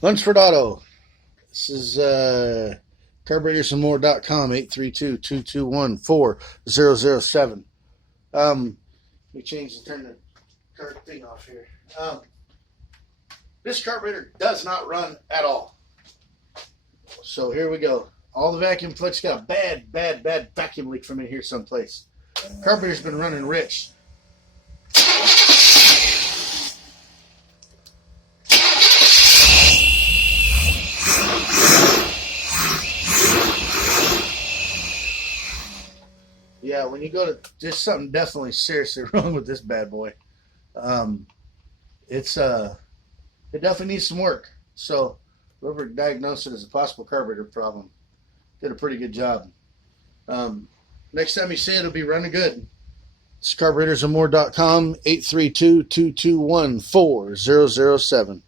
Lundsford Auto. This is carburetorsamore.com, 832-221-4007. Let me turn the card thing off here. This carburetor does not run at all. So here we go. All the vacuum plugs got a bad vacuum leak from in here someplace. Carburetor's been running rich. Yeah, when you go to, there's something definitely seriously wrong with this bad boy. It definitely needs some work. So whoever diagnosed it as a possible carburetor problem did a pretty good job. Next time you see it, it'll be running good. It's carburetorsamore.com, 832-221-4007.